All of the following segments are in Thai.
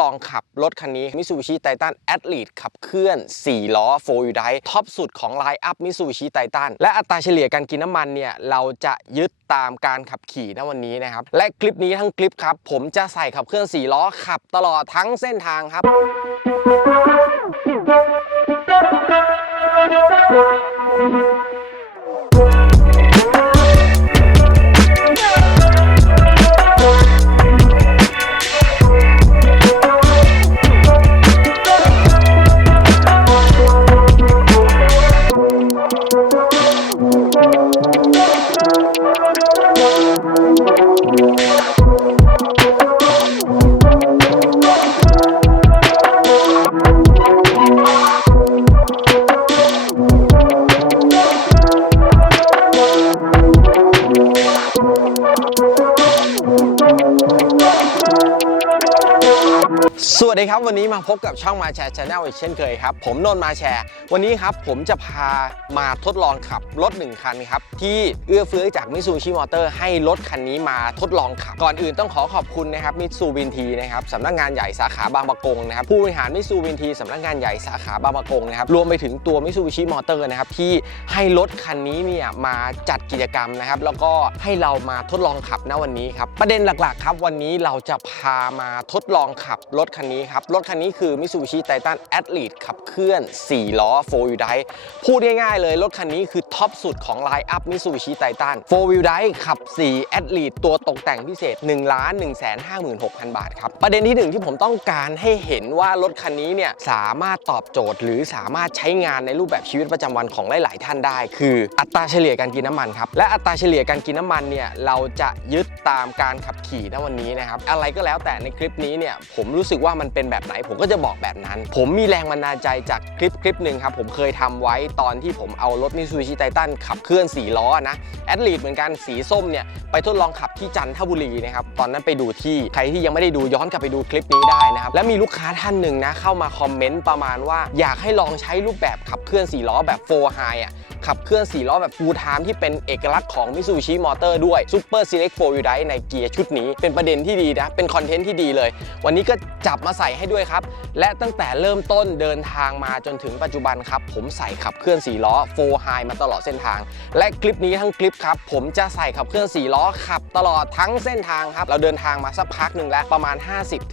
ลองขับรถคันนี้ Mitsubishi Titan Athlete ขับเคลื่อน 4 ล้อ4 wheel drive ท็อปสุดของไลน์อัพ Mitsubishi Titan และอัตราเฉลี่ยการกินน้ำมันเนี่ย เราจะยึดตามการขับขี่ณวันนี้นะครับ และคลิปนี้ทั้งคลิปครับ ผมจะใส่ขับเคลื่อน 4 ล้อขับตลอดทั้งเส้นทางครับส วัสดีครับวันนี้มาพบกับช่องมาแชร์ชาแนลอีกเช่นเคยครับ ผมนนท์มาแชร์ วันนี้ครับผมจะพามาทดลองขับรถ 1 คันครับ ที่เอื้อเฟื้อจากมิซูชิมอเตอร์ให้รถคันนี้มาทดลองขับ ก่อนอื่นต้องขอขอบคุณนะครับมิซูบินทีนะครับสำนักงานใหญ่สาขาบางประกงนะครับผู้บริหารมิซูบินทีสำนักงานใหญ่สาขาบางประกงนะครับรวมไปถึงตัวมิซูบิชิมอเตอร์นะครับที่ให้รถคันนี้เนี่ยมาจัดกิจกรรมนะครับแล้วก็ให้เรามาทดลองขับณวันนี้ครับประเด็นหลักๆครับวันนี้เราจะพามาทดลองขับรถคันนี้ครับ รถคันนี้คือ Mitsubishi Titan Athlete ขับเคลื่อน 4 ล้อ 4 wheel drive พูดง่ายๆเลย รถคันนี้คือท็อปสุดของไลน์อัพ Mitsubishi Titan 4 wheel drive ขับ 4 Athlete ตัวตกแต่งพิเศษ 1 1 5 6 0 0 0 บาทครับ ประเด็นที่หนึ่งที่ผมต้องการให้เห็นว่ารถคันนี้เนี่ยสามารถตอบโจทย์ หรือสามารถใช้งานในรูปแบบชีวิตประจำวันของหลาย ๆ ท่านได้ คืออัตราเฉลี่ยการกินน้ำมันครับและอัตราเฉลี่ยการกินน้ำมันเนี่ยเราจะยึดตามการขับขี่ณวันนี้นะครับอะไรก็แล้วแต่ในคลิปนี้เนี่ยผมรู้สึกว่ามันเป็นแบบไหนผมก็จะบอกแบบนั้น ผมมีแรงบันดาลใจจากคลิปคลิปหนึ่งครับ ผมเคยทำไว้ตอนที่ผมเอารถ Mitsubishi Titan ขับเคลื่อน4ล้อนะแอดลีดเหมือนกันสีส้มเนี่ยไปทดลองขับที่จันทบุรีนะครับตอนนั้นไปดูที่ใครที่ยังไม่ได้ดูย้อนกลับไปดูคลิปนี้ได้นะครับและมีลูกค้าท่านหนึ่งนะเข้ามาคอมเมนต์ประมาณว่าอยากให้ลองใช้รูปแบบขับเคลื่อน4ล้อแบบ4 high อะ ขับเคลื่อน4ล้อแบบ full time ที่เป็นเอกลักษณ์ของ Mitsubishi Motor ด้วย Super Select 4 Wheel Drive ในเกียร์ชุดนี้ เป็นประเด็นที่ดีนะ เป็นคอนเทนต์ที่ดีเลย วันนี้ก็จับมาใส่ให้ด้วยครับ และตั้งแต่เริ่มต้นเดินทางมาจนถึงปัจจุบันครับ ผมใส่ขับเคลื่อน4ล้อ4 high มาตลอดเส้นทาง และคลิปนี้ทั้งคลิปครับผมจะใส่ขับเคลื่อน4ล้อขับตลอดทั้งเส้นทางครับ เราเดินทางมาสักพักหนึ่งแล้วประมาณ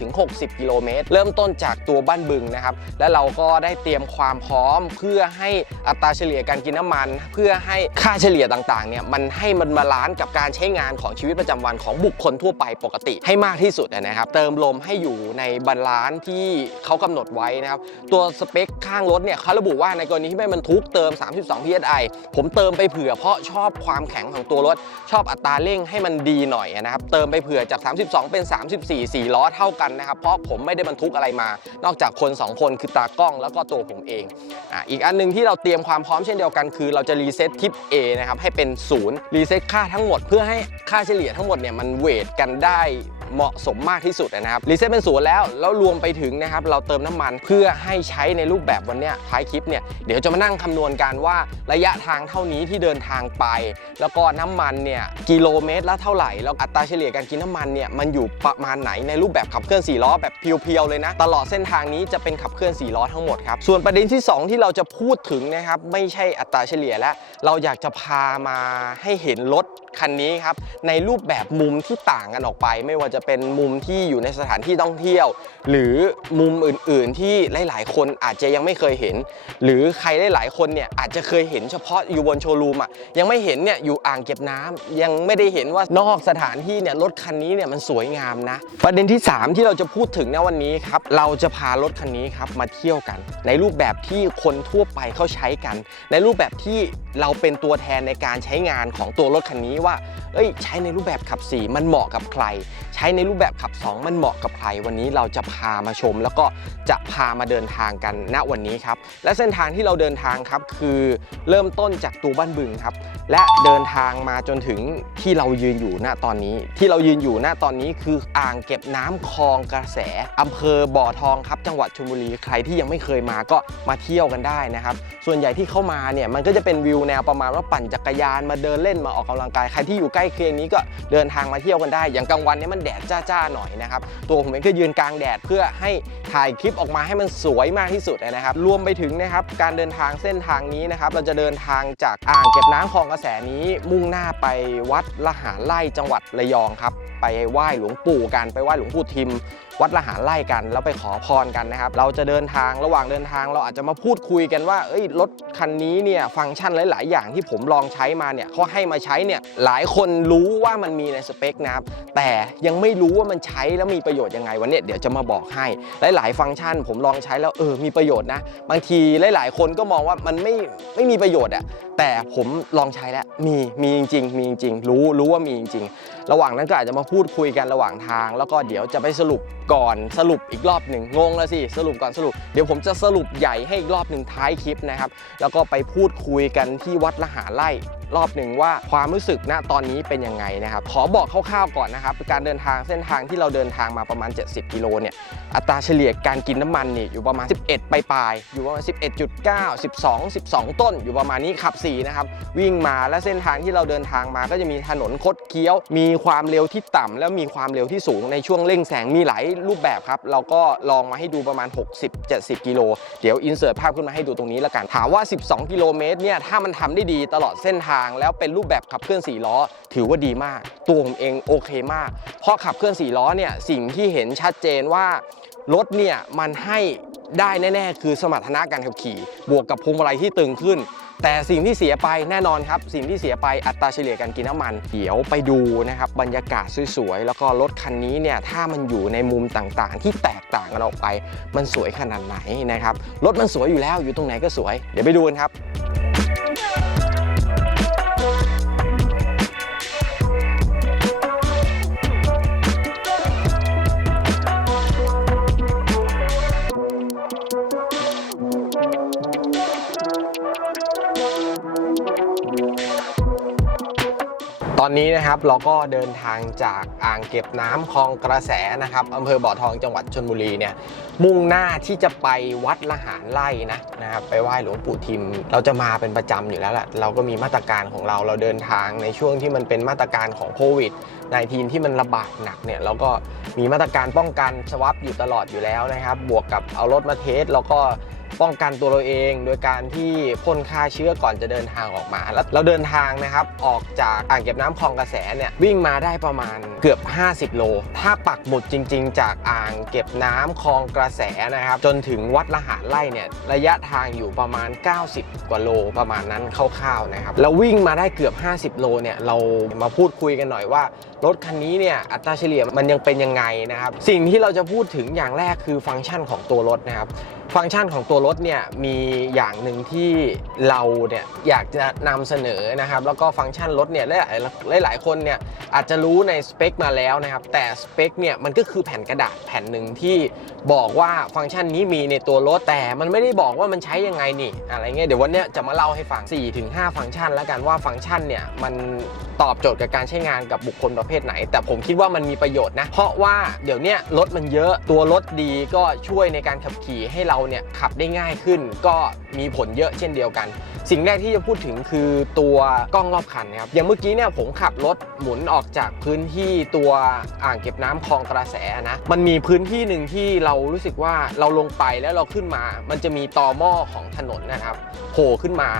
50-60 กิโลเมตร เริ่มต้นจากตัวบ้านบึงนะครับ และเราก็ได้เตรียมความพร้อมเพื่อให้อัตราเฉลี่ยการกินน้ำมันเพื่อให้ค่าเฉลี่ยต่างๆเนี่ยมันให้มันมาล้านกับการใช้งานของชีวิตประจำวันของบุคคลทั่วไปปกติให้มากที่สุดนะครับเติมลมให้อยู่ในบาลานซ์ที่เขากำหนดไว้นะครับตัวสเปคข้างรถเนี่ยเขาระบุว่าในกรณีที่ไม่บรรทุกเติม 32 psi ผมเติมไปเผื่อเพราะชอบความแข็งของตัวรถ ชอบอัตราเร่งให้มันดีหน่อยนะครับเติมไปเผื่อจาก 32 เป็น 34 4ล้อเท่ากันนะครับเพราะผมไม่ได้บรรทุกอะไรมา นอกจากคน 2 คนคือตากล้องแล้วก็ตัวผมเองอ่าอีกอันหนึงที่เราเตรียมความพร้อมเช่นเดียวกันคือเราจะรีเซ็ตทิป A นะครับให้เป็น0รีเซ็ตค่าทั้งหมดเพื่อให้ค่าเฉลี่ยทั้งหมดเนี่ยมันเวทกันได้ เหมาะสมมากที่สุดนะครับรีเซ็ตเป็นศูนย์แล้วแล้วรวมไปถึงนะครับเราเติมน้ำมันเพื่อให้ใช้ในรูปแบบวันนี้ท้ายคลิปเนี่ยเดี๋ยวจะมานั่งคำนวณกันว่าระยะทางเท่านี้ที่เดินทางไป แล้วก็น้ำมันเนี่ยกิโลเมตรละเท่าไหร่ แล้วอัตราเฉลี่ยการกินน้ำมันเนี่ยมันอยู่ประมาณไหนในรูปแบบขับเคลื่อน4ล้อแบบเพียวๆเลยนะตลอดเส้นทางนี้จะเป็นขับเคลื่อน4ล้อทั้งหมดครับส่วนประเด็นที่ 2 ที่เราจะพูดถึงนะครับไม่ใช่อัตราเฉลี่ยแล้วเราอยากจะพามาให้เห็นรถคันนี้ครับในรูปแบบมุมที่ต่างกันออกไปไม่ว่าจะจะเป็นมุมที่อยู่ในสถานที่ท่องเที่ยว หรือมุมอื่น ๆ ที่หลาย ๆ คนอาจจะยังไม่เคยเห็น หรือใครหลาย ๆ คนเนี่ยอาจจะเคยเห็นเฉพาะอยู่บนโชว์รูมอะยังไม่เห็นเนี่ยอยู่อ่างเก็บน้ำยังไม่ได้เห็นว่านอกสถานที่เนี่ยรถคันนี้เนี่ยมันสวยงามนะ ประเด็นที่ 3 ที่เราจะพูดถึงในวันนี้ครับเราจะพารถคันนี้ครับมาเที่ยวกัน ในรูปแบบที่คนทั่วไปเขาใช้กัน ในรูปแบบที่เราเป็นตัวแทนในการใช้งานของตัวรถคันนี้ว่า เอ้ย ใช้ในรูปแบบขับ4มันเหมาะกับใคร ใช้ในรูปแบบขับ 2 มันเหมาะกับใคร วันนี้เราจะพามาชม แล้วก็จะพามาเดินทางกันณวันนี้ครับ และเส้นทางที่เราเดินทางครับ คือเริ่มต้นจากตัวบ้านบึงครับ และเดินทางมาจนถึงที่เรายืนอยู่ณตอนนี้ ที่เรายืนอยู่ณตอนนี้คืออ่างเก็บน้ำคลองกระแสอำเภอบ่อทองครับ จังหวัดชลบุรีใครที่ยังไม่เคยมาก็มาเที่ยวกันได้นะครับ ส่วนใหญ่ที่เข้ามาเนี่ยมันก็จะเป็นวิวแนวประมาณว่าปั่นจักรยานมาเดินเล่นมาออกกำลังกายใครที่อยู่ใกล้เคียงนี้ก็เดินทางมาเที่ยวกันได้ อย่างกลางวันเนี่ยมันแดดจ้าๆหน่อยนะครับ ตัวผมเองก็ยืนกลางแดดเพื่อให้ถ่ายคลิปออกมาให้มันสวยมากที่สุดนะครับ รวมไปถึงนะครับการเดินทางเส้นทางนี้นะครับ เราจะเดินทางจากอ่างเก็บน้ำคลองกระแสนี้มุ่งหน้าไปวัดละหารไล่จังหวัดระยองครับไปไหว้หลวงปู่กันไปไหว้หลวงปู่ทิม วัดละหารไล่กันแล้วไปขอพรกันนะครับ เราจะเดินทางระหว่างเดินทางเราอาจจะมาพูดคุยกันว่าเอ้ยรถคันนี้เนี่ยฟังก์ชันหลาย ๆ อย่างที่ผมลองใช้มาเนี่ยเขาให้มาใช้เนี่ยหลายคนรู้ว่ามันมีในสเปคนะครับแต่ยังไม่รู้ว่ามันใช้แล้วมีประโยชน์ยังไงวันนี้เดี๋ยวจะมาบอกให้หลาย ๆ ฟังก์ชันผมลองใช้แล้วเออมีประโยชน์นะ บางทีหลาย ๆ คนก็มองว่ามันไม่ไม่มีประโยชน์อะแต่ผมลองใช้แล้วมีมีจริงๆมีจริงๆรู้รู้ว่ามีจริงๆ ระหว่างนั้นก็อาจจะมาพูดคุยกันระหว่างทาง แล้วก็เดี๋ยวจะไปสรุปก่อนสรุปอีกรอบหนึ่งงงแล้วสิสรุปก่อนสรุป เดี๋ยวผมจะสรุปใหญ่ให้อีกรอบหนึ่งท้ายคลิปนะครับ แล้วก็ไปพูดคุยกันที่วัดละหาไล่ รอบหนึ่งว่าความรู้สึกณตอนนี้เป็นยังไงนะครับ ขอบอกคร่าวๆก่อนนะครับการเดินทางเส้นทางที่เราเดินทางมาประมาณ 70 กิโลเนี่ยอัตราเฉลี่ยการกินน้ำมันนี่อยู่ประมาณ 11 ปลายๆอยู่ประมาณ 11.9 12 12 ต้น อยู่ประมาณนี้ขับ4นะครับวิ่งมาและเส้นทางที่เราเดินทางมาก็จะมีถนนคดเคี้ยว มีความเร็วที่ต่ำแล้วมีความเร็วที่สูงในช่วงเร่งแสงมีหลายรูปแบบครับเราก็ลองมาให้ดูประมาณ 60-70 กิโลเดี๋ยวอินเสิร์ตภาพขึ้นมาให้ดูตรงนี้แล้วกันถามว่า 12 กิโลเมตรเนี่ยถ้ามันทำได้ดีตลอดเส้นทางแล้วเป็นรูปแบบขับเคลื่อน4ล้อ ถือว่าดีมาก ตัวผมเองโอเคมาก เพราะขับเคลื่อน4ล้อเนี่ยสิ่งที่เห็นชัดเจนว่ารถเนี่ยมันให้ได้แน่ ๆ คือสมรรถนะการขับขี่ บวกกับพวงมาลัยที่ตึงขึ้น แต่สิ่งที่เสียไปแน่นอนครับ สิ่งที่เสียไปอัตราเฉลี่ยการกินน้ำมัน เดี๋ยวไปดูนะครับบรรยากาศสวยๆ แล้วก็รถคันนี้เนี่ยถ้ามันอยู่ในมุมต่างๆ ที่แตกต่างกันออกไป มันสวยขนาดไหนนะครับรถมันสวยอยู่แล้วอยู่ตรงไหนก็สวย เดี๋ยวไปดูกันครับ ตอนนี้นะครับเราก็เดินทางจากอ่างเก็บน้ำคลองกระแสนะครับอำเภอบ่อทองจังหวัดชนบุรีเนี่ยมุ่งหน้าที่จะไปวัดละหารไร่นะนะครับไปไหว้หลวงปู่ทิม เราจะมาเป็นประจำอยู่แล้วแหละเราก็มีมาตรการของเราเราเดินทางในช่วงที่มันเป็นมาตรการของโควิด19ที่มันระบาดหนักเนี่ยเราก็มีมาตรการป้องกันสวับอยู่ตลอดอยู่แล้วนะครับ บวกกับเอารถมาเทสแล้วก็ ป้องกันตัวเราเอง โดยการที่พ่นฆ่าเชื้อก่อนจะเดินทางออกมา แล้วเราเดินทางนะครับออกจากอ่างเก็บน้ำคลองกระแสเนี่ยวิ่งมาได้ประมาณเกือบ 50 โล ถ้าปักหมุดจริง ๆ จากอ่างเก็บน้ำคลองกระแสนะครับจนถึงวัดละหารไร่เนี่ยระยะทางอยู่ประมาณ 90 กว่าโลประมาณนั้นคร่าวๆนะครับเราวิ่งมาได้เกือบ 50 โลเนี่ยเรามาพูดคุยกันหน่อยว่ารถคันนี้เนี่ยอัตราเฉลี่ยมันยังเป็นยังไงนะครับสิ่งที่เราจะพูดถึงอย่างแรกคือฟังก์ชันของตัวรถนะครับ ฟังก์ชันของตัวรถเนี่ยมีอย่างหนึ่งที่เราเนี่ยอยากจะนำเสนอนะครับ แล้วก็ฟังก์ชันรถเนี่ยหลายหลายคนเนี่ยอาจจะรู้ในสเปคมาแล้วนะครับ แต่สเปคเนี่ยมันก็คือแผ่นกระดาษแผ่นหนึ่งที่บอกว่าฟังก์ชันนี้มีในตัวรถแต่มันไม่ได้บอกว่ามันใช้ยังไงนี่อะไรเงี้ยเดี๋ยววันนี้จะมาเล่าให้ฟัง 4-5 ฟังก์ชัน แล้วกันว่าฟังก์ชันเนี่ยมันตอบโจทย์กับการใช้งานกับบุคคลประเภทไหน แต่ผมคิดว่ามันมีประโยชน์นะเพราะว่าเดี๋ยวเนี้ยรถมันเยอะตัวรถดีก็ช่วยในการขับขี่ให้เราเนี่ยขับได้ง่ายขึ้น ก็มีผลเยอะเช่นเดียวกัน สิ่งแรกที่จะพูดถึงคือตัวกล้องรอบคันนะครับอย่างเมื่อกี้เนี่ยผมขับรถหมุนออกจากพื้นที่ตัวอ่างเก็บน้ำคลองกระแสนะมันมีพื้นที่หนึ่งที่เรารู้สึกว่าเราลงไปแล้วเราขึ้นมา มันจะมีตอหม้อของถนนนะครับโผล่ขึ้นมา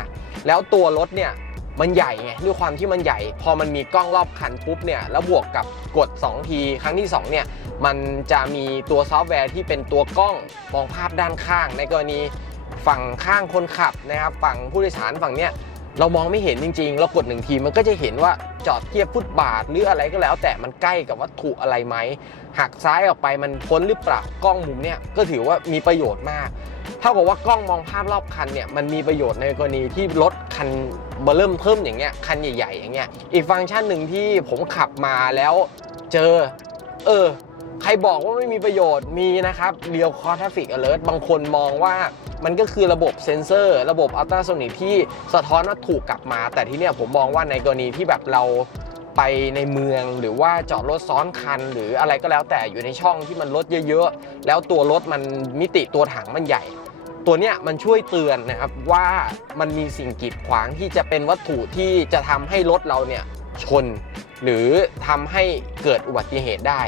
แล้วตัวรถเนี่ย มันใหญ่ไงด้วยความที่มันใหญ่ พอมันมีกล้องรอบคันปุ๊บเนี่ยแล้วบวกกับกด 2 ทีครั้งที่ 2 เนี่ย มันจะมีตัวซอฟต์แวร์ที่เป็นตัวกล้องมองภาพด้านข้าง ในกรณีฝั่งข้างคนขับนะครับฝั่งผู้โดยสารฝั่งเนี้ย เรามองไม่เห็นจริงๆ เรากดหนึ่งทีมันก็จะเห็นว่าจอดเทียบฟุตบาทหรืออะไรก็แล้ว แต่มันใกล้กับวัตถุอะไรไหมหักซ้ายออกไปมันพ้นหรือเปล่ากล้องมุมเนี่ยก็ถือว่ามีประโยชน์มาก เท่ากับว่ากล้องมองภาพรอบคันเนี่ยมันมีประโยชน์ในกรณีที่รถคันเบอร์เริ่มเพิ่มอย่างเงี้ยคันใหญ่ๆอย่างเงี้ยอีกฟังก์ชันหนึ่งที่ผมขับมาแล้วเจอ เออ ใครบอกว่าไม่มีประโยชน์มีนะครับเรียวคอท r ฟิกอ alert บางคนมองว่า มันก็คือระบบเซนเซอร์ ระบบอัลตราโซนิกที่สะท้อนวัตถุกลับมา แต่ที่เนี่ยผมมองว่าในกรณีที่แบบเราไปในเมืองหรือว่าจอดรถซ้อนคัน หรืออะไรก็แล้วแต่อยู่ในช่องที่มันรถเยอะๆ แล้วตัวรถมันมิติตัวถังมันใหญ่ ตัวเนี้ยมันช่วยเตือนนะครับว่ามันมีสิ่งกีดขวางที่จะเป็นวัตถุที่จะทำให้รถเราเนี่ยชน หรือทำให้เกิดอุบัติเหตุได้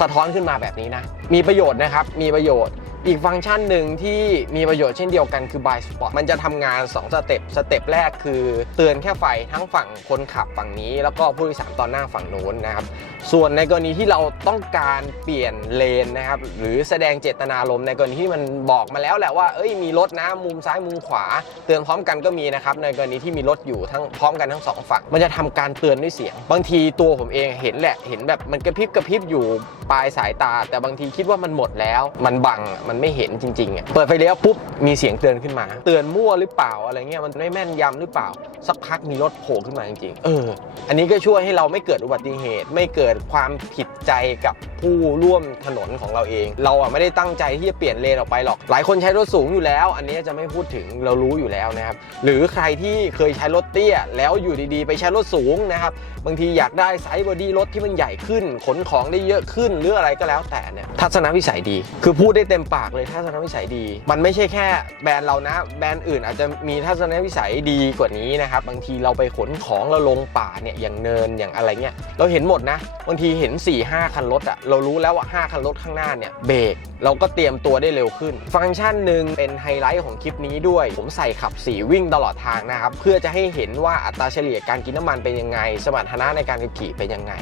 สะท้อนขึ้นมาแบบนี้นะ มีประโยชน์นะครับมีประโยชน์ อีกฟังก์ชันหนึ่งที่มีประโยชน์เช่นเดียวกันคือ Buy Spot มันจะทำงาน 2 สเต็ป สเต็ปแรกคือเตือนแค่ไฟทั้งฝั่งคนขับฝั่งนี้ แล้วก็ผู้โดยสารตอนหน้าฝั่งโน้นนะครับ ส่วนในกรณีที่เราต้องการเปลี่ยนเลนนะครับ หรือแสดงเจตนารมณ์ในกรณีที่มันบอกมาแล้วแหละว่า เอ้ย มีรถนะ มุมซ้าย มุมขวา เตือนพร้อมกันก็มีนะครับ ในกรณีที่มีรถอยู่ทั้งพร้อมกันทั้งสองฝั่ง มันจะทำการเตือนด้วยเสียง บางทีตัวผมเองเห็นแหละ เห็นแบบมันกระพริบกระพริบอยู่ปลายสายตา แต่บางทีคิดว่ามันหมดแล้ว มันบัง มันไม่เห็นจริงๆอะเปิดไฟเลี้ยวปุ๊บมีเสียงเตือนขึ้นมา เตือนมั่วหรือเปล่าอะไรเงี้ยมันไม่แม่นยำหรือเปล่า สักพักมีรถโผล่ขึ้นมาจริงๆเอออันนี้ก็ช่วยให้เราไม่เกิดอุบัติเหตุ ไม่เกิดความผิดใจกับผู้ร่วมถนนของเราเอง เราอะไม่ได้ตั้งใจที่จะเปลี่ยนเลนออกไปหรอก หลายคนใช้รถสูงอยู่แล้ว อันนี้จะไม่พูดถึงเรารู้อยู่แล้วนะครับหรือใครที่เคยใช้รถเตี้ย แล้วอยู่ดีๆ ไปใช้รถสูงนะครับบางทีอยากได้ไซส์บอดี้รถที่มันใหญ่ขึ้นขนของได้เยอะขึ้นหรืออะไรก็แล้วแต่เนี่ยทัศนวิสัยดี คือพูดได้เต็มปากเลยทัศนวิสัยดี มันไม่ใช่แค่แบรนด์เรานะ แบรนด์อื่นอาจจะมีทัศนวิสัยดีกว่านี้นะครับ บางทีเราไปขนของเราลงป่าเนี่ยอย่างเนินอย่างอะไรเงี้ยเราเห็นหมดนะ บางทีเห็น 4 5 คันรถอะเรารู้แล้วว่า 5 คันรถข้างหน้าเนี่ยเบรกเราก็เตรียมตัวได้เร็วขึ้น ฟังก์ชันหนึ่งเป็นไฮไลท์ของคลิปนี้ด้วย ผมใส่ขับ4วิ่งตลอดทางนะครับ เพื่อจะให้เห็นว่าอัตราเฉลี่ยการกินน้ำมันเป็นยังไง สมรรถนะในการขับขี่เป็นยังไง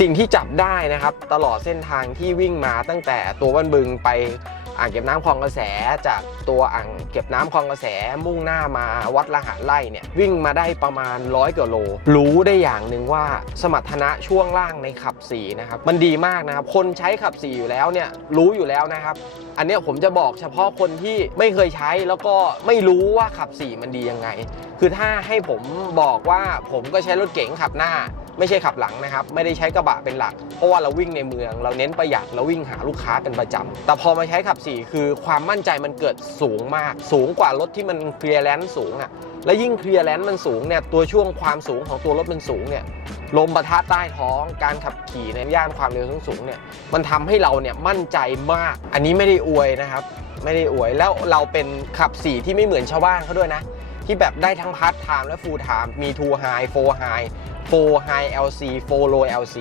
สิ่งที่จับได้นะครับ ตลอดเส้นทางที่วิ่งมาตั้งแต่ตัวบ้านบึงไป อ่างเก็บน้ำคลองกระแสจากตัวอ่างเก็บน้ำคลองกระแสมุ่งหน้ามาวัดละหารไร่เนี่ยวิ่งมาได้ประมาณร้อยกว่าโล รู้ได้อย่างหนึ่งว่าสมรรถนะช่วงล่างในขับ4นะครับมันดีมากนะครับคนใช้ขับ4อยู่แล้วเนี่ยรู้อยู่แล้วนะครับ อันนี้ผมจะบอกเฉพาะคนที่ไม่เคยใช้แล้วก็ไม่รู้ว่าขับ4มันดียังไง คือถ้าให้ผมบอกว่าผมก็ใช้รถเก๋งขับหน้า ไม่ใช่ขับหลังนะครับ ไม่ได้ใช้กระบะเป็นหลัก เพราะว่าเราวิ่งในเมือง เราเน้นประหยัดเราวิ่งหาลูกค้าเป็นประจำแต่พอมาใช้ขับ 4 คือความมั่นใจมันเกิดสูงมาก สูงกว่ารถที่มันเคลียร์แลนซ์สูงอะ่ะและยิ่งเคลียร์แลนซ์มันสูงเนี่ยตัวช่วงความสูงของตัวรถมันสูงเนี่ยลมปะทะใต้ท้องการขับขี่ในย่านความเร็วสูงๆเนี่ยมันทำให้เราเนี่ยมั่นใจมาก อันนี้ไม่ได้อวยนะครับ ไม่ได้อวยแล้วเราเป็นขับ4ที่ไม่เหมือนชาวบ้านเขาด้วยนะ ที่แบบได้ทั้งพาร์ทไทม์และฟูลไทม์มี2 High 4 High 4 High LC 4 Low LC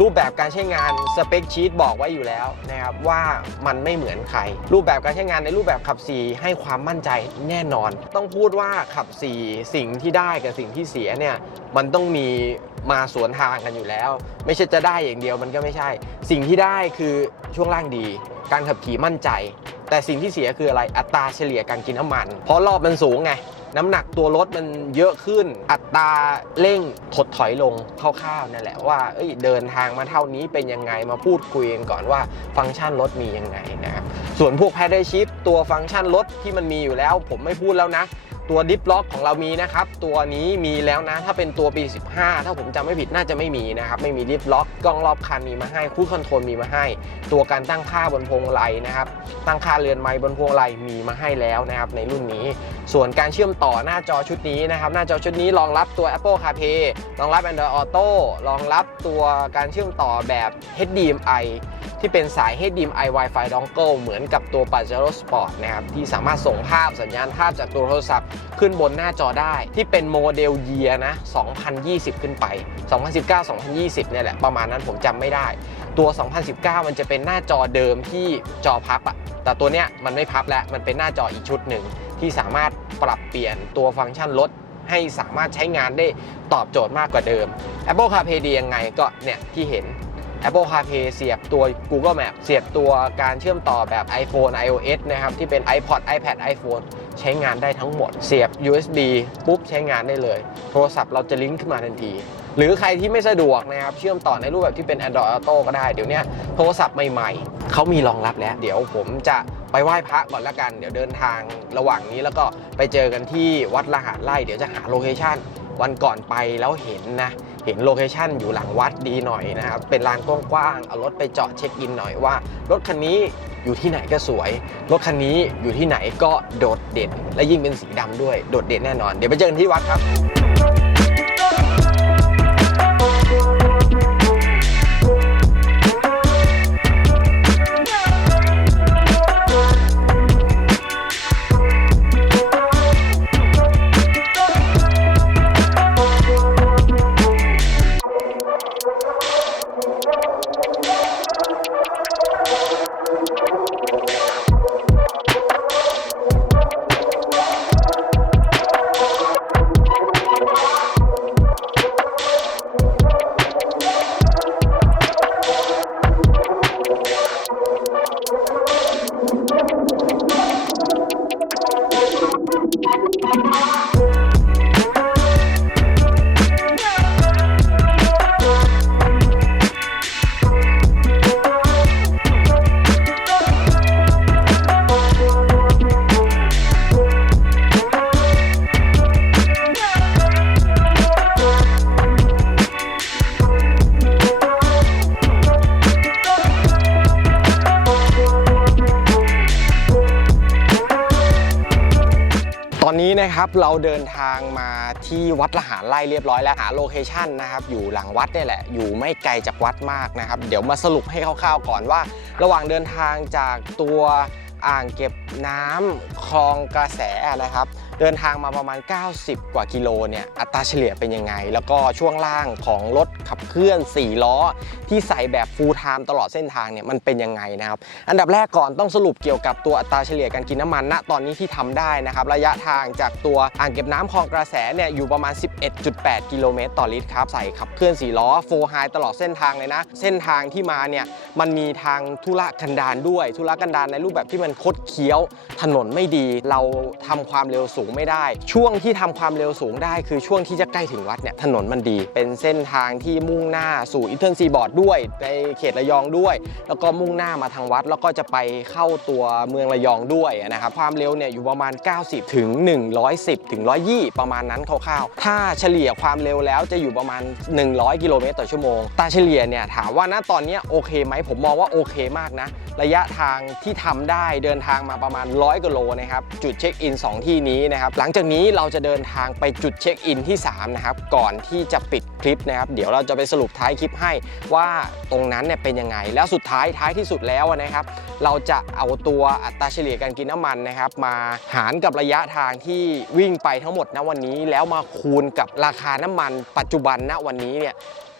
รูปแบบการใช้งานสเปคชีตบอกไว้อยู่แล้วนะครับว่ามันไม่เหมือนใคร รูปแบบการใช้งานในรูปแบบขับ 4 ให้ความมั่นใจแน่นอน ต้องพูดว่าขับ 4 สิ่งที่ได้กับสิ่งที่เสียเนี่ยมันต้องมีมาสวนทางกันอยู่แล้ว ไม่ใช่จะได้อย่างเดียวมันก็ไม่ใช่ สิ่งที่ได้คือช่วงล่างดี การขับขี่มั่นใจ แต่สิ่งที่เสียคืออะไรอัตราเฉลี่ยการกินน้ำมัน เพราะรอบมันสูงไง น้ำหนักตัวรถมันเยอะขึ้น อัตราเร่งถดถอยลงคร่าวๆนั่นแหละว่าเเดินทางมาเท่านี้เป็นยังไงมาพูดคุยกันก่อนว่าฟังก์ชันรถมียังไงนะครับส่วนพวกแพดเดิลชิฟตัวฟังก์ชันรถที่มันมีอยู่แล้ว ผมไม่พูดแล้วนะ ตัวดิฟล็อกของเรามีนะครับ ตัวนี้มีแล้วนะ ถ้าเป็นตัวปี 15 ถ้าผมจำไม่ผิดน่าจะไม่มีนะครับ ไม่มีดิฟล็อกกล้องรอบคันมีมาให้คู่คอนโทรลมีมาให้ ตัวการตั้งค่าบนพวงมาลัยนะครับ ตั้งค่าเรือนไม้บนพวงมาลัยมีมาให้แล้วนะครับในรุ่นนี้ ส่วนการเชื่อมต่อหน้าจอชุดนี้นะครับ หน้าจอชุดนี้รองรับตัว Apple CarPlay รองรับ Android Auto รองรับตัวการเชื่อมต่อแบบ HDMI ที่เป็นสาย HDMI Wi-Fi Dongle เหมือนกับตัว Pajero Sport นะครับ ที่สามารถส่งภาพสัญญาณภาพจากตัวโทรศัพท์ ขึ้นบนหน้าจอได้ ที่เป็นโมเดลเยียนะ 2020 ขึ้นไป 2019-2020 เนี่ยแหละ ประมาณนั้นผมจำไม่ได้ ตัว 2019 มันจะเป็นหน้าจอเดิมที่จอพับอะแต่ตัวเนี้ยมันไม่พับแล้ว มันเป็นหน้าจออีกชุดหนึ่งที่สามารถปรับเปลี่ยนตัวฟังก์ชันรถให้สามารถใช้งานได้ตอบโจทย์มากกว่าเดิม Apple CarPlay ดียังไงก็เนี่ยที่เห็น Apple CarPlay เสียบตัว Google Map เสียบตัวการเชื่อมต่อแบบ iPhone iOS นะครับ ที่เป็น iPod iPad iPhone ใช้งานได้ทั้งหมด เสียบ USB ปุ๊บใช้งานได้เลย โทรศัพท์เราจะลิงก์ขึ้นมาทันที หรือใครที่ไม่สะดวกนะครับ เชื่อมต่อในรูปแบบที่เป็น Android Auto ก็ได้ เดี๋ยวนี้โทรศัพท์ใหม่ๆ เขามีรองรับแล้ว เดี๋ยวผมจะไปไหว้พระก่อนละกัน เดี๋ยวเดินทางระหว่างนี้แล้วก็ไปเจอกันที่วัดละหารไร่ เดี๋ยวจะหาโลเคชั่น วันก่อนไปแล้วเห็นนะ เห็นโลเคชั่นอยู่หลังวัดดีหน่อยนะครับ เป็นลานกว้างๆ เอารถไปจอดเช็คอินหน่อยว่า รถคันนี้อยู่ที่ไหนก็สวย รถคันนี้อยู่ที่ไหนก็โดดเด่น และยิ่งเป็นสีดำด้วยโดดเด่นแน่นอน เดี๋ยวไปเจอกันที่วัดครับ นนี้นะครับเราเดินทางมาที่วัดละหารไร่เรียบร้อยแล้วหาโลเคชันนะครับอยู่หลังวัดเนี่ยแหละ อยู่ไม่ไกลจากวัดมากนะครับเดี๋ยวมาสรุปให้คร่าวๆก่อนว่า ระหว่างเดินทางจากตัวอ่างเก็บน้ำคลองกระแสนะครับ เดินทางมาประมาณ 90 กว่ากิโลเนี่ยอัตราเฉลี่ยเป็นยังไง แล้วก็ช่วงล่างของรถขับเคลื่อน 4 ล้อ ที่ใส่แบบ full time ตลอดเส้นทางเนี่ยมันเป็นยังไงนะครับอันดับแรกก่อนต้องสรุปเกี่ยวกับตัวอัตราเฉลี่ยการกินน้ำมันณตอนนี้ที่ทำได้นะครับระยะทางจากตัวอ่างเก็บน้ำคลองกระแสเนี่ยอยู่ประมาณ 11.8 กิโลเมตรต่อลิตรครับใส่ขับเคลื่อน 4 ล้อโฟไฮตลอดเส้นทางเลยนะ เส้นทางที่มาเนี่ยมันมีทางทุระกันดารด้วยทุระกันดารในรูปแบบที่มันคดเคี้ยวถนนไม่ดี เราทำความเร็วสูงไม่ได้ ช่วงที่ทำความเร็วสูงได้ คือช่วงที่จะใกล้ถึงวัดเนี่ยถนนมันดี เป็นเส้นทางที่มุ่งหน้าสู่อีเทิร์ซีบอร์ดด้วยในเขตระยองด้วย แล้วก็มุ่งหน้ามาทางวัด แล้วก็จะไปเข้าตัวเมืองระยองด้วยนะครับความเร็วเนี่ยอยู่ประมาณ 90 ถึง 110 ถึง 120 ประมาณนั้นคร่าวๆ ถ้าเฉลี่ยความเร็วแล้วจะอยู่ประมาณ 100 กิโลเมตรต่อชั่วโมง แตาเฉลี่ยเนี่ยถามว่าณตอนนี้โอเคไหมผมมองว่าโอเคมากนะ ระยะทางที่ทำได้เดินทางมาประมาณ 100กิโลนะครับจุดเช็คอิน 2 ที่นี้นะครับ หลังจากนี้เราจะเดินทางไปจุดเช็คอินที่ 3 นะครับ ก่อนที่จะปิดคลิปนะครับ เดี๋ยวเราจะไปสรุปท้ายคลิปให้ว่าตรงนั้นเนี่ยเป็นยังไง แล้วสุดท้ายท้ายที่สุดแล้วนะครับ เราจะเอาตัวอัตราเฉลี่ยการกินน้ำมันนะครับ มาหารกับระยะทางที่วิ่งไปทั้งหมดณวันนี้ แล้วมาคูณกับราคาน้ำมันปัจจุบันณวันนี้เนี่ย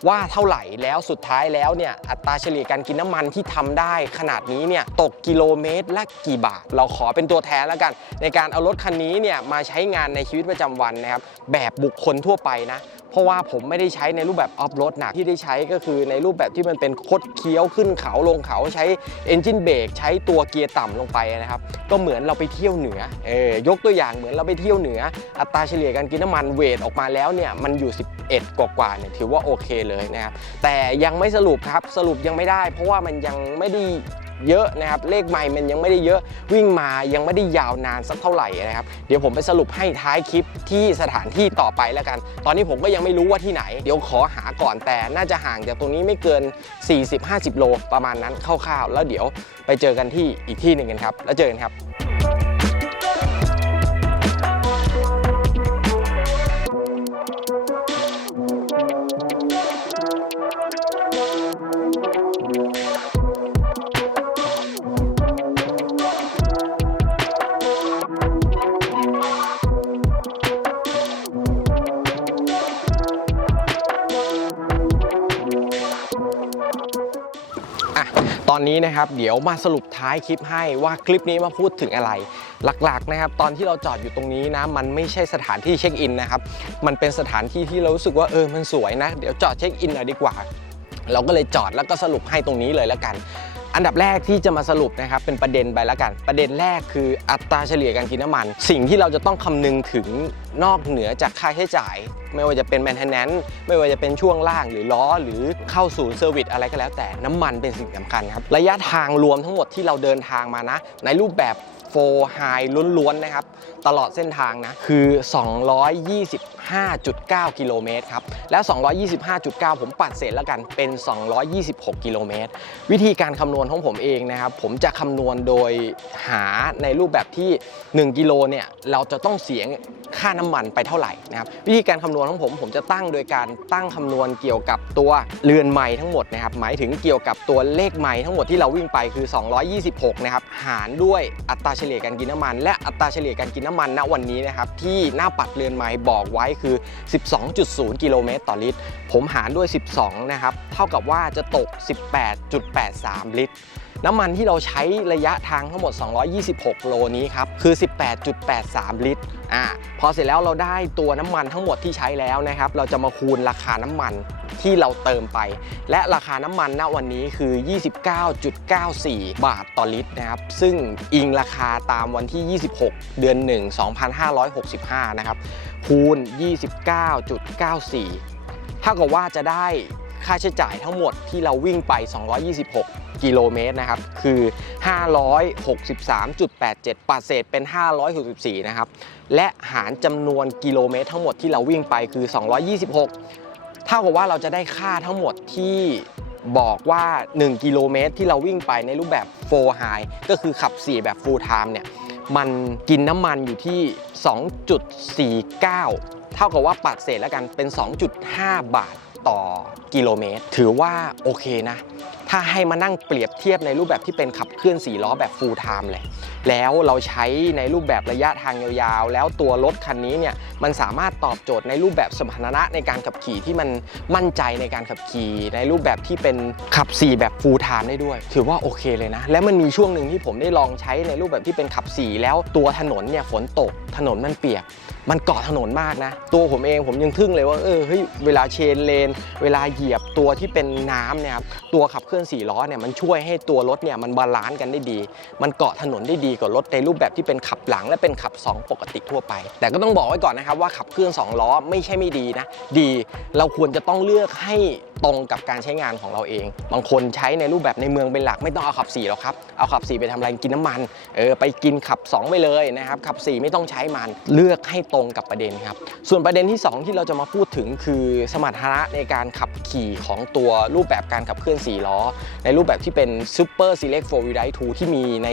ว่าเท่าไหร่แล้วสุดท้ายแล้วเนี่ยอัตราเฉลี่ยการกินน้ำมันที่ทำได้ขนาดนี้เนี่ยตกกิโลเมตรละกี่บาท เราขอเป็นตัวแทนแล้วกัน ในการเอารถคันนี้เนี่ยมาใช้งานในชีวิตประจำวันนะครับแบบบุคคลทั่วไปนะเพราะว่าผมไม่ได้ใช้ในรูปแบบออฟโรดหนักที่ได้ใช้ก็คือในรูปแบบที่มันเป็นคดเคี้ยวขึ้นเขาลงเขาใช้เอนจินเบรกใช้ตัวเกียร์ต่ำลงไปนะครับ ก็เหมือนเราไปเที่ยวเหนือเออยกตัวอย่างเหมือนเราไปเที่ยวเหนือ อัตราเฉลี่ยการกินน้ำมันเวทออกมาแล้วเนี่ยมันอยู่ 11 กว่าๆเนี่ยถือว่าโอเคเลยนะครับแต่ยังไม่สรุปครับสรุปยังไม่ได้ เพราะว่ามันยังไม่ได้ เยอะนะครับ เลขใหม่มันยังไม่ได้เยอะ วิ่งมายังไม่ได้ยาวนานสักเท่าไหร่นะครับ เดี๋ยวผมไปสรุปให้ท้ายคลิปที่สถานที่ต่อไปแล้วกัน ตอนนี้ผมก็ยังไม่รู้ว่าที่ไหน เดี๋ยวขอหาก่อนแต่น่าจะห่างจากตรงนี้ไม่เกิน 40-50 โลประมาณนั้นคร่าวๆ แล้วเดี๋ยวไปเจอกันที่อีกที่หนึ่งกันครับ แล้วเจอกันครับ นนี้นะครับเดี๋ยวมาสรุปท้ายคลิปให้ว่าคลิปนี้มาพูดถึงอะไร หลักๆนะครับตอนที่เราจอดอยู่ตรงนี้นะมันไม่ใช่สถานที่เช็คอินนะครับมันเป็นสถานที่ที่เรารู้สึกว่าเออมันสวยนะ เดี๋ยวจอดเช็คอินหน่อยดีกว่า เราก็เลยจอดแล้วก็สรุปให้ตรงนี้เลยแล้วกัน อันดับแรกที่จะมาสรุปนะครับเป็นประเด็นไปล้วกัน ประเด็นแรกคืออัตราเฉลี่ยการกินน้ำมัน สิ่งที่เราจะต้องคำนึงถึงนอกเหนือจากค่าใช้จ่าย ไม่ว่าจะเป็นแมนเทนแนนไม่ว่าจะเป็นช่วงล่างหรือล้อ หรือเข้าศูนย์เซอร์วิสอะไรก็แล้วแต่น้ำมันเป็นสิ่งสำคัญครับ ระยะทางรวมทั้งหมดที่เราเดินทางมานะ ในรูปแบบโฟไฮล้วนๆนะครับ ตลอดเส้นทางนะ คือ 225.9 กิโลเมตรครับ แล้ว 225.9 ผมปัดเศษแล้วกันเป็น 226 กิโลเมตร วิธีการคำนวณของผมเองนะครับ ผมจะคำนวณโดยหาในรูปแบบที่ 1 กิโลเนี่ย เราจะต้องเสียงค่าน้ำมันไปเท่าไหร่นะครับ วิธีการคำนวณของผมผมจะตั้งโดยการตั้งคำนวณเกี่ยวกับตัวเรือนไม้ทั้งหมดนะครับ หมายถึงเกี่ยวกับตัวเลขไม้ทั้งหมดที่เราวิ่งไปคือ 226 นะครับ หารด้วยอัตราเฉลี่ยการกินน้ำมัน และอัตราเฉลี่ยการกินน้ำมันณวันนี้นะครับที่หน้าปัดเรือนไม้บอกไว้คือ 12.0 กิโลเมตรต่อลิตร ผมหารด้วย 12 นะครับ เท่ากับว่าจะตก 18.83 ลิตร น้ำมันที่เราใช้ระยะทางทั้งหมด 226 โลนี้ครับ คือ 18.83 ลิตรอ่าพอเสร็จแล้วเราได้ตัวน้ำมันทั้งหมดที่ใช้แล้วนะครับ เราจะมาคูณราคาน้ำมันที่เราเติมไป และราคาน้ำมันณวันนี้คือ 29.94 บาทต่อลิตรนะครับ ซึ่งอิงราคาตามวันที่ 26 เดือน 1 2565 นะครับ คูณ 29.94 เท่ากับว่าจะได้ ค่าใช้จ่ายทั้งหมดที่เราวิ่งไป 226 กิโลเมตรนะครับ คือ 563.87ปาเศษเป็น 564 นะครับ และหารจำนวนกิโลเมตรทั้งหมดที่เราวิ่งไปคือ 226 เท่ากับว่าเราจะได้ค่าทั้งหมดที่บอกว่า 1 กิโลเมตรที่เราวิ่งไปในรูปแบบ4 high ก็คือขับ 4 แบบ full time เนี่ย มันกินน้ำมันอยู่ที่ 2.49 เท่ากับว่าปัดเศษแล้วกันเป็น 2.5 บาท ต่อกิโลเมตร ถือว่าโอเคนะ ถ้าให้มานั่งเปรียบเทียบในรูปแบบที่เป็นขับเคลื่อน4ล้อแบบ full time เลย แล้วเราใช้ในรูปแบบระยะทางยาวๆ แล้วตัวรถคันนี้เนี่ยมันสามารถตอบโจทย์ในรูปแบบสมรรถนะในการขับขี่ที่มันมั่นใจในการขับขี่ในรูปแบบที่เป็นขับ 4 แบบ full time ได้ด้วย ถือว่าโอเคเลยนะ และมันมีช่วงหนึ่งที่ผมได้ลองใช้ในรูปแบบที่เป็นขับ 4 แล้วตัวถนนเนี่ยฝนตกถนนมันเปียกมันเกาะถนนมากนะ ตัวผมเองผมยังทึ่งเลยว่าเออเฮ้ยเวลาเชนเลน เวลาเหยียบตัวที่เป็นน้ำเนี่ยครับตัวขับเคลื่อนสี่ล้อเนี่ยมันช่วยให้ตัวรถเนี่ยมันบาลานซ์กันได้ดี มันเกาะถนนได้ดีกว่ารถในรูปแบบที่เป็นขับหลังและเป็นขับ 2 ปกติทั่วไป แต่ก็ต้องบอกไว้ก่อนนะครับว่าขับเคลื่อน 2 ล้อไม่ใช่ไม่ดีนะ ดีเราควรจะต้องเลือกให้ตรงกับการใช้งานของเราเอง บางคนใช้ในรูปแบบในเมืองเป็นหลักไม่ต้องเอาขับ4หรอกครับ เอาขับ 4 ไปทำอะไรกินน้ำมัน เออไปกินขับ 2 ไปเลยนะครับ ขับ 4 ไม่ต้องใช้มัน เลือกให้ตรงกับประเด็นครับ ส่วนประเด็นที่ 2 ที่เราจะมาพูดถึงคือสมรรถนะในการขับขี่ของตัวรูปแบบการขับเคลื่อน 4 ล้อในรูปแบบที่เป็น Super Select 4 Wheel Drive 2ที่มีใน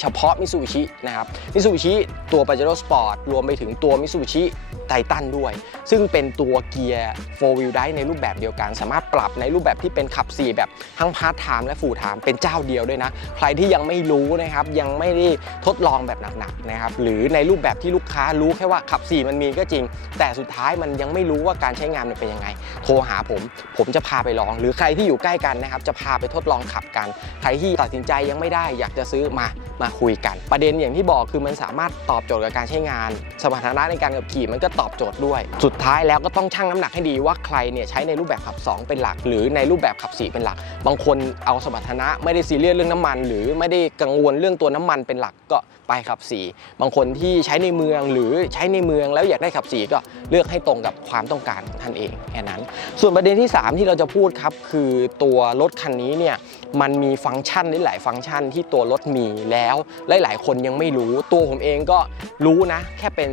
เฉพาะ Mitsubishi นะครับ Mitsubishi ตัว Pajero Sport รวมไปถึงตัว Mitsubishi ไททันด้วย ซึ่งเป็นตัวเกียร์ 4 Wheel Drive ในรูปแบบเดียวกัน สามารถปรับในรูปแบบที่เป็นขับ 4 แบบทั้งพาร์ทไทม์และฟูลไทม์เป็นเจ้าเดียวด้วยนะ ใครที่ยังไม่รู้นะครับยังไม่ได้ทดลองแบบหนักๆนะครับหรือในรูปแบบที่ลูกค้ารู้แค่ว่าขับ 4 มันมีก็จริง แต่สุดท้ายมันยังไม่รู้ว่าการใช้งานมันเป็นยังไง โทรหาผม ผมจะพาไปลอง หรือใครที่อยู่ใกล้กันนะครับจะพาไปทดลองขับกัน ใครที่ตัดสินใจยังไม่ได้อยากจะซื้อมามาคุยกัน ประเด็นอย่างที่บอกคือมันสามารถตอบโจทย์กับการใช้งาน สมรรถนะในการขับขี่มันก็ตอบโจทย์ด้วย สุดท้ายแล้วก็ต้องชั่งน้ำหนักให้ดีว่าใครเนี่ยใช้ในรูปแบบขับ 2 เป็นหลัก หรือในรูปแบบขับ 4 เป็นหลัก บางคนเอาสมรรถนะไม่ได้ซีเรียสเรื่องน้ำมัน หรือไม่ได้กังวลเรื่องตัวน้ำมันเป็นหลักก็ ไปขับ 4 บางคนที่ใช้ในเมืองหรือใช้ในเมืองแล้วอยากได้ขับ 4 ก็เลือกให้ตรงกับความต้องการของท่านเองแค่นั้น ส่วนประเด็นที่ 3 ที่เราจะพูดครับ คือตัวรถคันนี้เนี่ยมันมีฟังก์ชันหลายฟังก์ชันที่ตัวรถมีแล้วหลายๆ คนยังไม่รู้ตัวผมเองก็รู้นะ แค่เป็น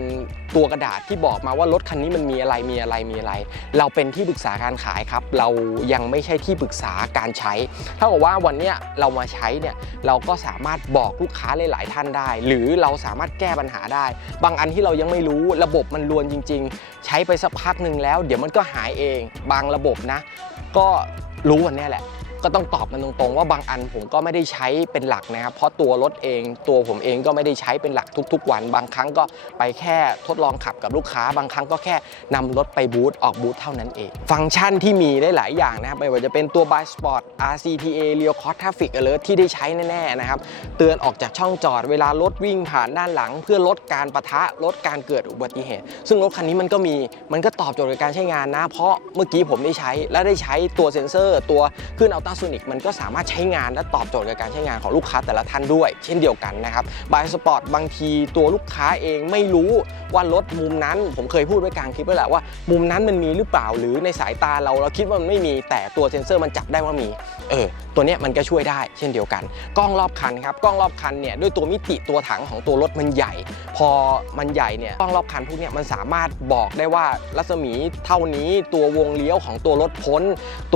ตัวกระดาษที่บอกมาว่ารถคันนี้มันมีอะไรมีอะไรมีอะไร เราเป็นที่ปรึกษาการขายครับ เรายังไม่ใช่ที่ปรึกษาการใช้เท่ากับว่าวันนี้เรามาใช้เนี่ยเราก็สามารถบอกลูกค้าหลาย ๆ ท่านได้ หรือเราสามารถแก้ปัญหาได้ บางอันที่เรายังไม่รู้ระบบมันรวนจริง ๆ ใช้ไปสักพักหนึ่งแล้ว เดี๋ยวมันก็หายเอง บางระบบนะ ก็รู้วันนี้แหละ ก็ต้องตอบมันตรงๆ ว่าบางอันผมก็ไม่ได้ใช้เป็นหลักนะครับ เพราะตัวรถเองตัวผมเองก็ไม่ได้ใช้เป็นหลักทุก ๆ วัน บางครั้งก็ไปแค่ทดลองขับกับลูกค้า บางครั้งก็แค่นำรถไปบูธออกบูธเท่านั้นเอง ฟังก์ชันที่มีได้หลายอย่างนะครับไม่ว่าจะเป็นตัว By Sport RCTA Real Cross Traffic Alert ที่ได้ใช้แน่ๆนะครับเตือนออกจากช่องจอดเวลารถวิ่งผ่านด้านหลัง เพื่อลดการประทะลดการเกิดอุบัติเหตุ ซึ่งรถคันนี้มันก็มีมันก็ตอบโจทย์กับการใช้งานนะ เพราะเมื่อกี้ผมได้ใช้และได้ใช้ตัวเซ็นเซอร์ ตัวคลื่นอัลตราโซนิกมันก็สามารถใช้งานและตอบโจทย์กับการใช้งานของลูกค้าแต่ละท่านด้วย เช่นเดียวกันนะครับบายสปอร์ตบางทีตัวลูกค้าเองไม่รู้ว่ารถมุมนั้นผมเคยพูดไว้กลางคลิปแล้วแหละว่า มุมนั้นมันมีหรือเปล่าหรือในสายตาเราเราคิดว่ามันไม่มีแต่ตัวเซ็นเซอร์มันจับได้ว่ามีเออตัวเนี้ยมันก็ช่วยได้ เช่นเดียวกัน กล้องรอบคันครับกล้องรอบคันเนี่ยด้วยตัวมิติตัวถังของตัวรถมันใหญ่พพอมันใหญ่เนี่ยกล้องรอบคันพวกเนี้ยมันสามารถบอกได้ว่ารัศมีเท่านี้ตัววงเลี้ยวของตัวรถพ้น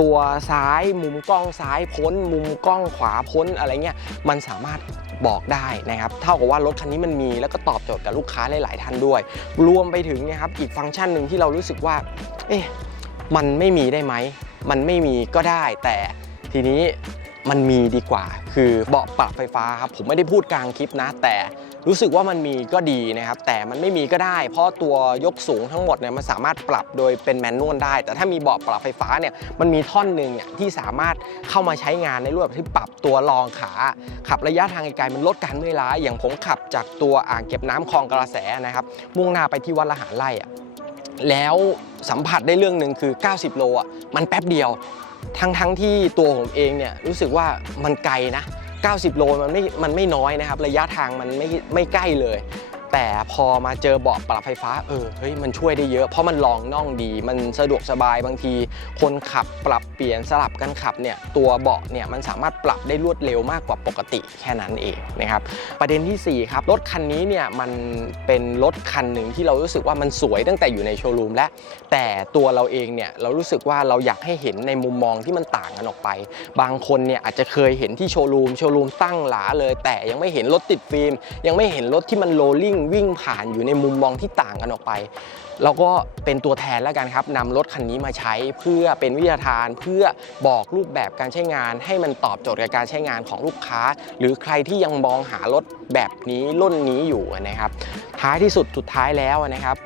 ตัวซ้ายมุมกล้องซ้ายพ้น มุมกล้องขวาพ้นอะไรเงี้ยมันสามารถบอกได้นะครับเท่ากับว่ารถคันนี้มันมีแล้วก็ตอบโจทย์กับลูกค้าหลาย ๆ ท่านด้วย รวมไปถึงเนะครับอีกฟังก์ชันหนึ่งที่เรารู้สึกว่า เอ๊ะมันไม่มีได้ไหม มันไม่มีก็ได้ แต่ทีนี้มันมีดีกว่า คือเบาะปรับไฟฟ้าครับผมไม่ได้พูดกลางคลิปนะ แต่ รู้สึกว่ามันมีก็ดีนะครับ แต่มันไม่มีก็ได้ เพราะตัวยกสูงทั้งหมดเนี่ยมันสามารถปรับโดยเป็นแมนนวลได้ แต่ถ้ามีเบาะปรับไฟฟ้าเนี่ยมันมีท่อนหนึ่งเนี่ยที่สามารถเข้ามาใช้งานในรูปแบบที่ปรับตัวรองขา ขับระยะทางไกลๆมันลดการเมื่อยล้าอย่างผมขับจากตัวอ่างเก็บน้ำคลองกระแสนะครับ มุ่งหน้าไปที่วัดละหารไร่อะแล้วสัมผัสได้เรื่องหนึ่งคือ 90 โลอะมันแป๊บเดียว ทั้งทั้งที่ตัวผมเองเนี่ยรู้สึกว่ามันไกลนะ 90 โลมันไม่มันไม่น้อยนะครับ ระยะทางมันไม่ไม่ใกล้เลย แต่พอมาเจอเบาะปรับไฟฟ้าเออเฮ้ยมันช่วยได้เยอะเพราะมันรองน่องดี มันสะดวกสบายบางที คนขับปรับเปลี่ยนสลับกันขับเนี่ยตัวเบาะเนี่ยมันสามารถปรับได้รวดเร็วมากกว่าปกติแค่นั้นเองนะครับประเด็นที่ 4 ครับ รถคันนี้เนี่ยมันเป็นรถคันหนึ่งที่เรารู้สึกว่ามันสวยตั้งแต่อยู่ในโชว์รูมแล้วแต่ตัวเราเองเนี่ยเรารู้สึกว่าเราอยากให้เห็นในมุมมองที่มันต่างกันออกไป บางคนเนี่ยอาจจะเคยเห็นที่โชว์รูมโชว์รูมตั้งหลาเลย แต่ยังไม่เห็นรถติดฟิล์มยังไม่เห็นรถที่มันโรลลิ่งวิ่งผ่านอยู่ในมุมมองที่ต่างกันออกไปเราก็เป็นตัวแทนแล้วกันครับนำรถคันนี้มาใช้เพื่อเป็นวิทยาทาน เพื่อบอกรูปแบบการใช้งาน ให้มันตอบโจทย์กับการใช้งานของลูกค้า หรือใครที่ยังมองหารถแบบนี้รุ่นนี้อยู่นะครับท้ายที่สุดสุดท้ายแล้วนะครับ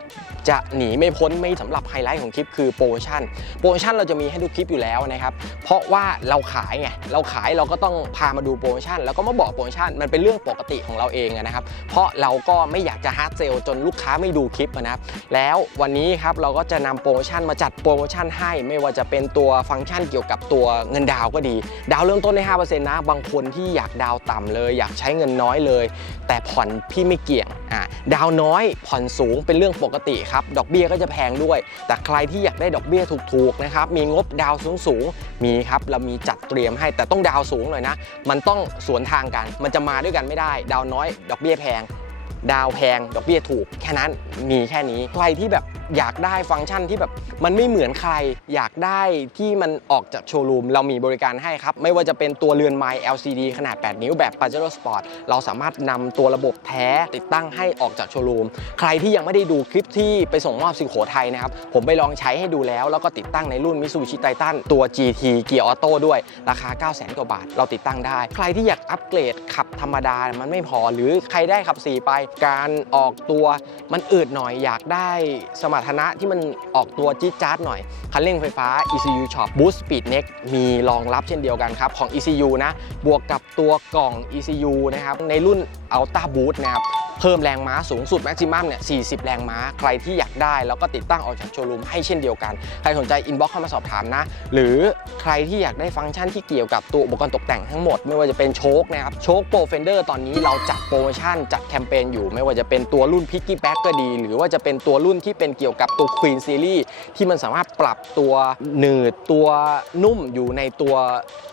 จะหนีไม่พ้นไม่สำหรับไฮไลท์ของคลิปคือโปรโมชั่น โปรโมชั่นเราจะมีให้ทุกคลิปอยู่แล้วนะครับ เพราะว่าเราขายไง เราขายเราก็ต้องพามาดูโปรโมชั่น แล้วก็มาบอกโปรโมชั่น มันเป็นเรื่องปกติของเราเองนะครับ เพราะเราก็ไม่อยากจะฮาร์ดเซลจนลูกค้าไม่ดูคลิปนะครับ แล้ววันนี้ครับเราก็จะนำโปรโมชั่นมาจัดโปรโมชั่นให้ ไม่ว่าจะเป็นตัวฟังก์ชันเกี่ยวกับตัวเงินดาวก็ดี ดาวเริ่มต้นได้5%นะ บางคนที่อยากดาวต่ำเลย อยากใช้เงินน้อยเลย แต่ผ่อนพี่ไม่เกี่ยงอ่าดาวน้อยผ่อนสูงเป็นเรื่องปกติครับดอกเบี้ยก็จะแพงด้วย แต่ใครที่อยากได้ดอกเบี้ยถูกๆนะครับมีงบดาวสูงๆมีครับเรามีจัดเตรียมให้แต่ต้องดาวสูงหน่อยนะ มันต้องสวนทางกัน มันจะมาด้วยกันไม่ได้ ดาวน้อย ดอกเบี้ยแพง ดาวแพงดอกเบี้ยถูก แค่นั้นมีแค่นี้ ใครที่แบบอยากได้ฟังก์ชันที่แบบมันไม่เหมือนใคร อยากได้ที่มันออกจากโชว์รูม เรามีบริการให้ครับ ไม่ว่าจะเป็นตัวเรือนไม้ LCD ขนาด 8 นิ้วแบบ Pajero Sport เราสามารถนำตัวระบบแท้ติดตั้งให้ออกจากโชว์รูม ใครที่ยังไม่ได้ดูคลิปที่ไปส่งมอบสิงโขทัยนะครับ ผมไปลองใช้ให้ดูแล้ว แล้วก็ติดตั้งในรุ่น Mitsubishi Titan ตัว GT เกียร์ออโต้ด้วยราคา 9 0 0 0 0กว่าบาท เราติดตั้งได้ ใครที่อยากอัปเกรดขับธรรมดามันไม่พอหรือใครได้ขับ4ไปการออกตัวมันอืดหน่อยอยากได้สมรรถนะที่มันออกตัวจี๊ดจ๊าดหน่อย คันเร่งไฟฟ้า ECU Shop Boost Speed Next มีรองรับเช่นเดียวกันครับ ของ ECU นะ บวกกับตัวกล่อง ECU นะครับ ในรุ่น Ultra Boost นะครับ เพิ่มแรงม้าสูงสุดแม็กซิมัมเนี่ย 40 แรงม้า ใครที่อยากได้แล้วก็ติดตั้งออกจากโชว์รูมให้เช่นเดียวกัน ใครสนใจอินบ็อกซ์เข้ามาสอบถามนะ หรือใครที่อยากได้ฟังก์ชันที่เกี่ยวกับตัวอุปกรณ์ตกแต่งทั้งหมด ไม่ว่าจะเป็นโชคนะครับ โชคโปรเฟนเดอร์ตอนนี้เราจัดโปรโมชั่นจัดแคมเปญอยู่ ไม่ว่าจะเป็นตัวรุ่นพิกกี้แบ็กก็ดี หรือว่าจะเป็นตัวรุ่นที่เป็นเกี่ยวกับตัว Queen Series ที่มันสามารถปรับตัวหนืดตัวนุ่มอยู่ในตัว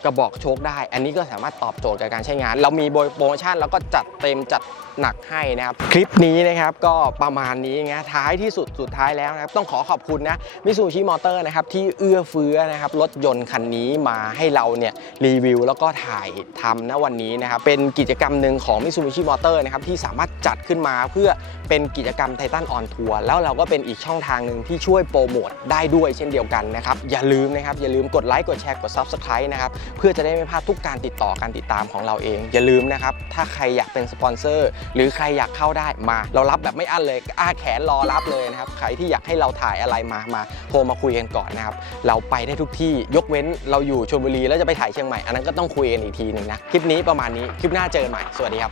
กระบอกโชคได้ อันนี้ก็สามารถตอบโจทย์กับการใช้งาน เรามีโปรโมชั่นแล้วก็จัดเต็มจัดหนักให้นะครับ คลิปนี้นะครับก็ประมาณนี้นะท้ายที่สุดสุดท้ายแล้วนะครับต้องขอขอบคุณนะมิซูชิมอเตอร์นะครับที่เอื้อเฟื้อนะครับรถยนต์คันนี้มาให้เราเนี่ยรีวิว แล้วก็ถ่ายทำนะวันนี้นะครับเป็นกิจกรรมหนึ่งของมิซูชิมอเตอร์นะครับที่สามารถจัดขึ้นมาเพื่อเป็นกิจกรรมไททันออนทัวร์แล้วเราก็เป็นอีกช่องทางหนึ่งที่ช่วยโปรโมทได้ด้วยเช่นเดียวกันนะครับอย่าลืมนะครับอย่าลืมกดไลค์กดแชร์กด Subscribe นะครับเพื่อจะได้ไม่พลาดทุกการติดต่อการติดตามของเราเอง อย่าลืมนะครับถ้าใครอยากเป็นสปอนเซอร์หรือใครอยากเข้าได้มา เรารับแบบไม่อั้นเลยอ้าแขนรอรับเลยนะครับใครที่อยากให้เราถ่ายอะไรมามาโทรมาคุยกันก่อนนะครับเราไปได้ทุกที่ยกเว้นเราอยู่ชลบุรีแล้วจะไปถ่ายเชียงใหม่อันนั้นก็ต้องคุยกันอีกทีหนึ่งนะคลิปนี้ประมาณนี้คลิปหน้าเจอกันใหม่สวัสดีครับ